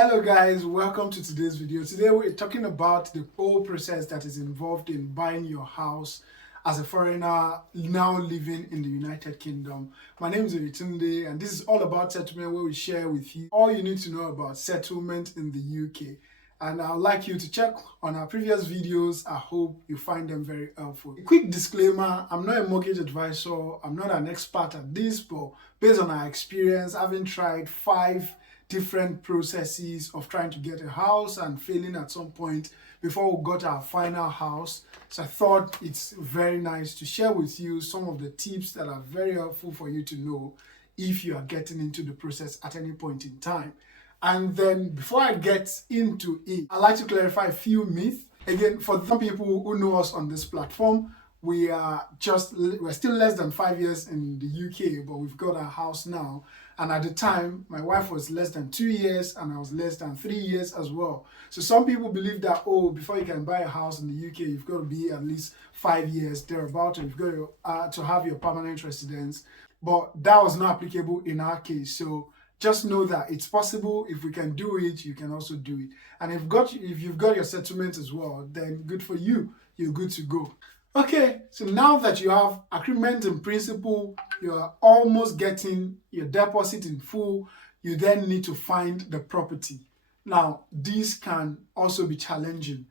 Hello guys, welcome to today's video. Today we're talking about the whole process that is involved in buying your house as a foreigner now living in the United Kingdom. My name is Tunde and this is all about settlement, where we share with you all you need to know about settlement in the UK. And I'd like you to check on our previous videos. I hope you find them very helpful. A quick disclaimer, I'm not a mortgage advisor, I'm not an expert at this, but based on our experience, having tried 5 different processes of trying to get a house and failing at some point before we got our final house. So I thought it's very nice to share with you some of the tips that are very helpful for you to know if you are getting into the process at any point in time. And then before I get into it, I'd like to clarify a few myths. Again, for some people who know us on this platform, we're still less than 5 years in the UK, but we've got our house now. And at the time, my wife was less than 2 years and I was less than 3 years as well. So some people believe that, oh, before you can buy a house in the UK, you've got to be at least 5 years thereabout, and you've got to have your permanent residence. But that was not applicable in our case. So just know that it's possible. If we can do it, you can also do it. And if you've got your settlement as well, then good for you. You're good to go. Okay, so now that you have agreement in principle, you're almost getting your deposit in full, you then need to find the property. Now, this can also be challenging.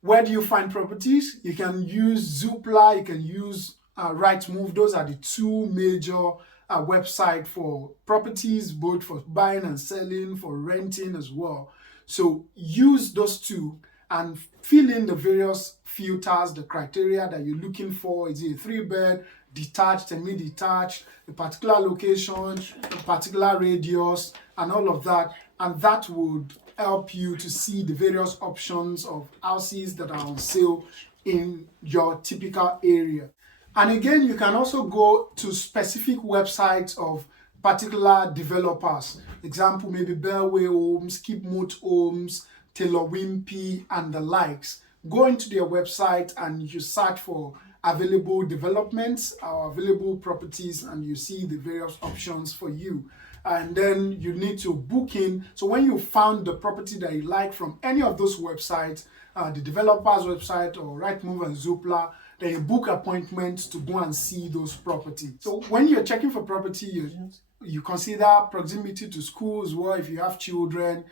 Where do you find properties? You can use Zoopla, you can use Rightmove. Those are the 2 major websites for properties, both for buying and selling, for renting as well. So use those 2 and fill in the various filters, the criteria that you're looking for. Is it a 3-bed, detached, semi-detached, a particular location, a particular radius, and all of that. And that would help you to see the various options of houses that are on sale in your typical area. And again, you can also go to specific websites of particular developers. Example, maybe Bellway Homes, Keepmoat Homes, Taylor Wimpey, and the likes. Go into their website and you search for available developments or available properties, and you see the various options for you. And then you need to book in. So when you found the property that you like from any of those websites, the developer's website or Rightmove and Zoopla, then you book appointments to go and see those properties. So when you're checking for property, you consider proximity to school as well if you have children,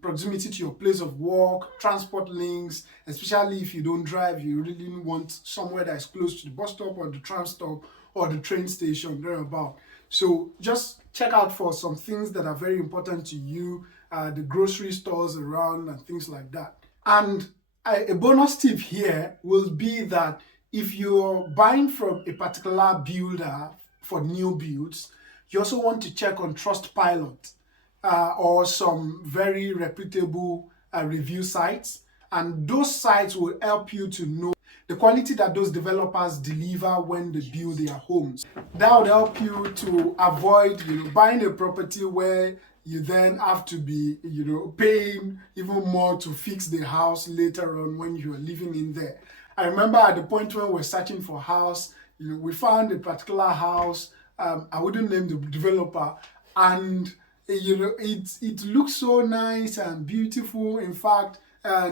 proximity to your place of work, transport links, especially if you don't drive, you really want somewhere that is close to the bus stop or the tram stop or the train station, thereabout. So just check out for some things that are very important to you, the grocery stores around and things like that. And a bonus tip here will be that if you're buying from a particular builder for new builds, you also want to check on Trustpilot or some very reputable review sites. And those sites will help you to know the quality that those developers deliver when they build their homes. That would help you to avoid, buying a property where you then have to be, paying even more to fix the house later on when you are living in there. I remember at the point when we were searching for a house, we found a particular house. I wouldn't name the developer, and it looks so nice and beautiful. In fact,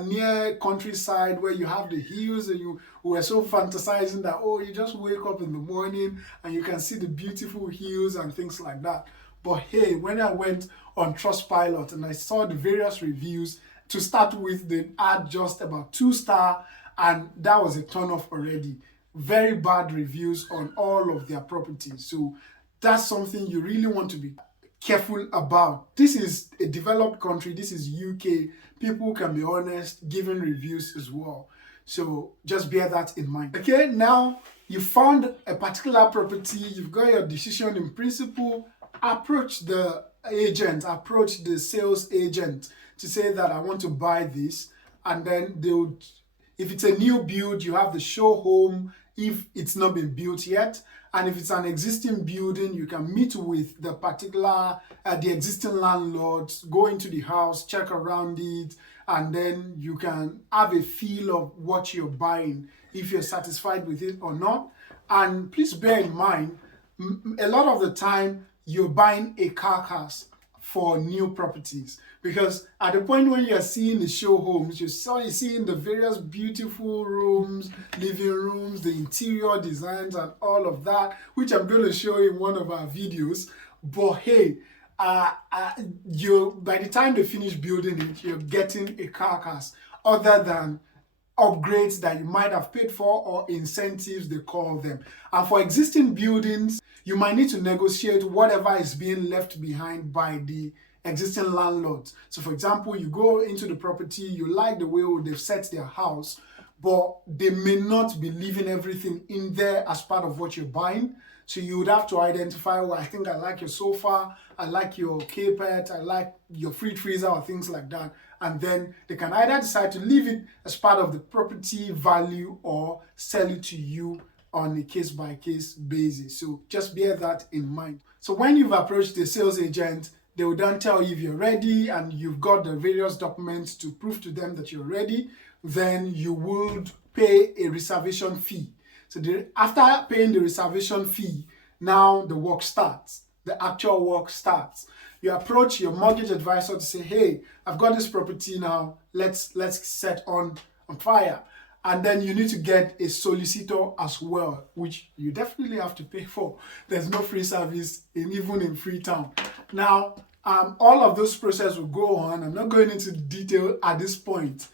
near countryside where you have the hills, and we were so fantasizing that, oh, you just wake up in the morning and you can see the beautiful hills and things like that. But hey, when I went on Trustpilot and I saw the various reviews, to start with, they had just about 2 stars, and that was a turn off already. Very bad reviews on all of their properties. So that's something you really want to be careful about. This is a developed country. This is UK. People can be honest, giving reviews as well. So just bear that in mind. Okay, now you found a particular property, you've got your decision in principle. Approach the agent, approach the sales agent to say that I want to buy this, and then they would, if it's a new build, you have the show home if it's not been built yet. And if it's an existing building, you can meet with the the existing landlord, go into the house, check around it, and then you can have a feel of what you're buying, if you're satisfied with it or not. And please bear in mind, a lot of the time, you're buying a carcass for new properties, because at the point when you're seeing the show homes, you're seeing the various beautiful rooms, living rooms, the interior designs and all of that, which I'm going to show in one of our videos. But hey, by the time they finish building it, you're getting a carcass other than upgrades that you might have paid for, or incentives they call them. And for existing buildings, you might need to negotiate whatever is being left behind by the existing landlords. So for example, you go into the property, you like the way they've set their house, but they may not be leaving everything in there as part of what you're buying. So you would have to identify, well, I think I like your sofa, I like your carpet, I like your fridge freezer or things like that. And then they can either decide to leave it as part of the property value or sell it to you on a case-by-case basis. So just bear that in mind. So when you've approached the sales agent, they will then tell you if you're ready and you've got the various documents to prove to them that you're ready, then you would pay a reservation fee. So after paying the reservation fee, now the work starts. The actual work starts. You approach your mortgage advisor to say, hey, I've got this property now, let's set on fire. And then you need to get a solicitor as well, which you definitely have to pay for. There's no free service even in Freetown. Now, all of those processes will go on. I'm not going into detail at this point.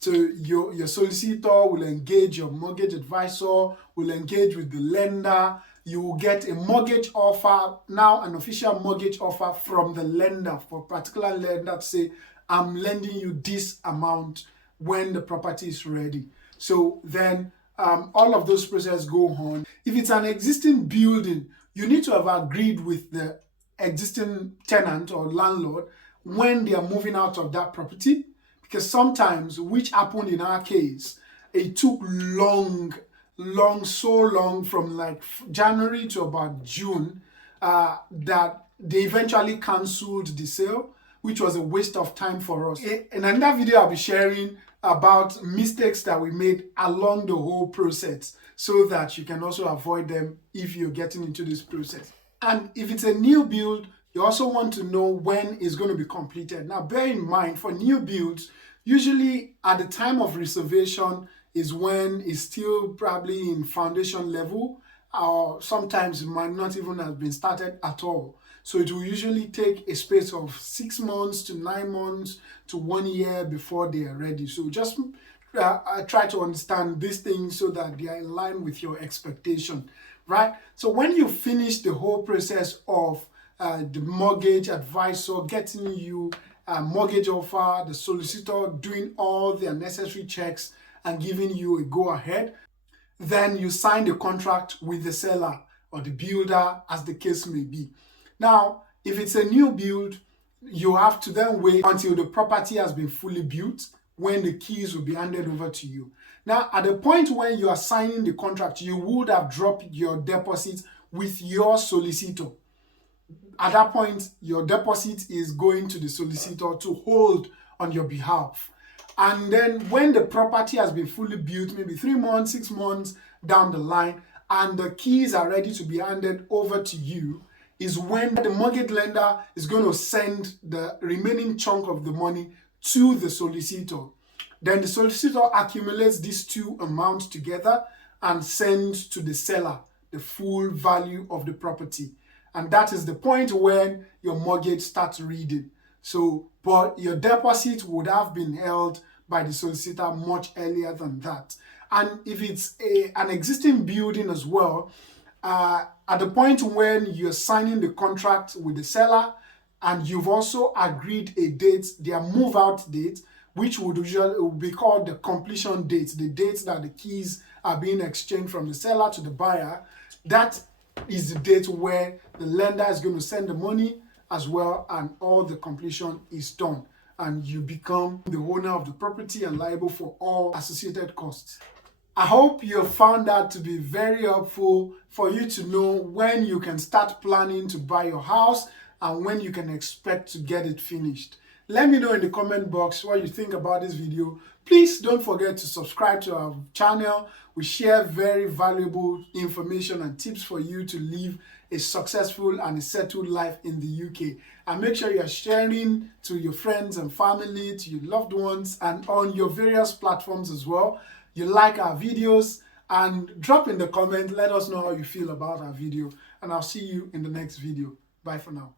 So your solicitor will engage your mortgage advisor, will engage with the lender. You will get a mortgage offer, now an official mortgage offer from the lender, for a particular lender to say, I'm lending you this amount when the property is ready. So then all of those processes go on. If it's an existing building, you need to have agreed with the existing tenant or landlord when they are moving out of that property. Because sometimes, which happened in our case, it took so long from like January to about June that they eventually cancelled the sale, which was a waste of time for us. In another video, I'll be sharing about mistakes that we made along the whole process so that you can also avoid them if you're getting into this process. And if it's a new build, you also want to know when it's going to be completed. Now, bear in mind, for new builds, usually at the time of reservation is when it's still probably in foundation level, or sometimes it might not even have been started at all. So it will usually take a space of 6 months to 9 months to 1 year before they are ready. So just try to understand these things so that they are in line with your expectation, right? So when you finish the whole process of the mortgage advisor getting you a mortgage offer, the solicitor doing all their necessary checks and giving you a go-ahead, then you sign the contract with the seller or the builder, as the case may be. Now, if it's a new build, you have to then wait until the property has been fully built, when the keys will be handed over to you. Now, at the point when you are signing the contract, you would have dropped your deposit with your solicitor. At that point, your deposit is going to the solicitor to hold on your behalf. And then when the property has been fully built, maybe 3 months, 6 months down the line, and the keys are ready to be handed over to you, is when the mortgage lender is going to send the remaining chunk of the money to the solicitor. Then the solicitor accumulates these two amounts together and sends to the seller the full value of the property. And that is the point when your mortgage starts reading. So, but your deposit would have been held by the solicitor much earlier than that. And if it's an existing building as well, at the point when you're signing the contract with the seller and you've also agreed a date, their move-out date, which would usually be called the completion date, the date that the keys are being exchanged from the seller to the buyer, that is the date where the lender is going to send the money as well, and all the completion is done, and you become the owner of the property and liable for all associated costs. I hope you found that to be very helpful for you to know when you can start planning to buy your house and when you can expect to get it finished. Let me know in the comment box what you think about this video. Please don't forget to subscribe to our channel. We share very valuable information and tips for you to live a successful and a settled life in the UK. And make sure you're sharing to your friends and family, to your loved ones, and on your various platforms as well. You like our videos, and drop in the comment, let us know how you feel about our video, and I'll see you in the next video. Bye for now.